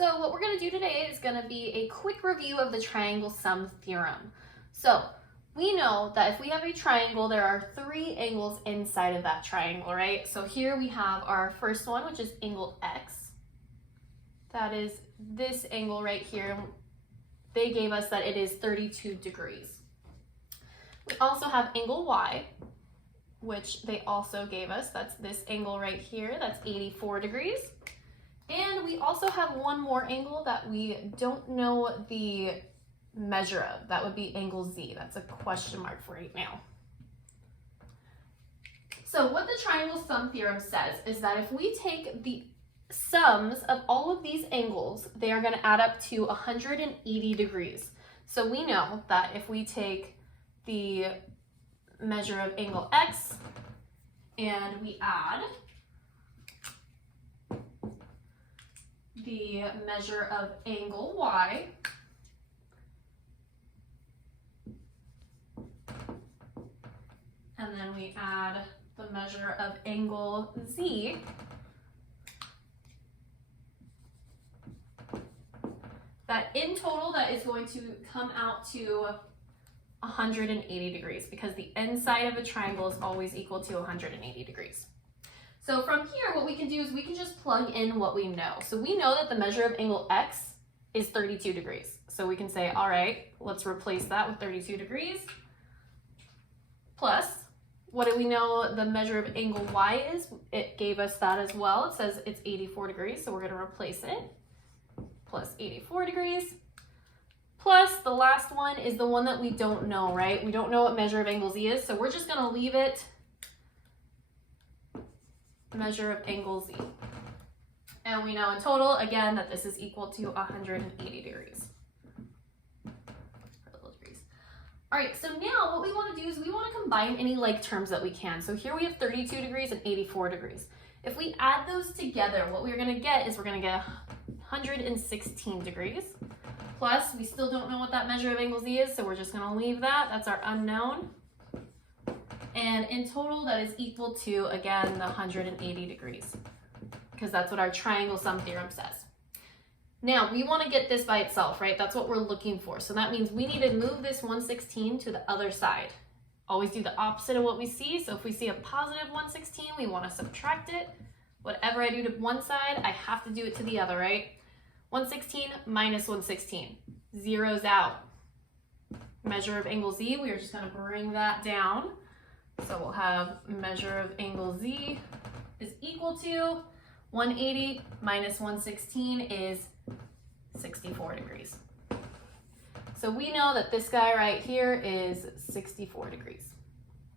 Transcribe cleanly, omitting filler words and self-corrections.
So what we're going to do today is going to be a quick review of the triangle sum theorem. So we know that if we have a triangle, there are 3 angles inside of that triangle, right? So here we have our first one, which is angle X. That is this angle right here. They gave us that it is 32 degrees. We also have angle Y, which they also gave us. That's this angle right here. That's 84 degrees. And we also have one more angle that we don't know the measure of. That would be angle Z. That's a question mark for right now. So what the triangle sum theorem says is that if we take the sums of all of these angles, they are going to add up to 180 degrees. So we know that if we take the measure of angle X and we add the measure of angle Y, and then we add the measure of angle Z, that in total that is going to come out to 180 degrees, because the inside of a triangle is always equal to 180 degrees. So from here, what we can do is we can just plug in what we know. So we know that the measure of angle X is 32 degrees. So we can say, all right, let's replace that with 32 degrees. Plus, what do we know the measure of angle Y is? It gave us that as well. It says it's 84 degrees, so we're going to replace it. Plus 84 degrees. Plus, the last one is the one that we don't know, right? We don't know what measure of angle Z is, so we're just going to leave it measure of angle Z. And we know in total, again, that this is equal to 180 degrees. All right, so now what we want to do is we want to combine any like terms that we can. So here we have 32 degrees and 84 degrees. If we add those together, what we're going to get is we're going to get 116 degrees. Plus, we still don't know what that measure of angle Z is, so we're just going to leave that. That's our unknown. And in total, that is equal to, again, the 180 degrees, because that's what our triangle sum theorem says. Now, we want to get this by itself, right? That's what we're looking for. So that means we need to move this 116 to the other side. Always do the opposite of what we see. So if we see a positive 116, we want to subtract it. Whatever I do to one side, I have to do it to the other, right? 116 minus 116, zeros out. Measure of angle Z, we are just going to bring that down. So we'll have measure of angle Z is equal to 180 minus 116 is 64 degrees. So we know that this guy right here is 64 degrees.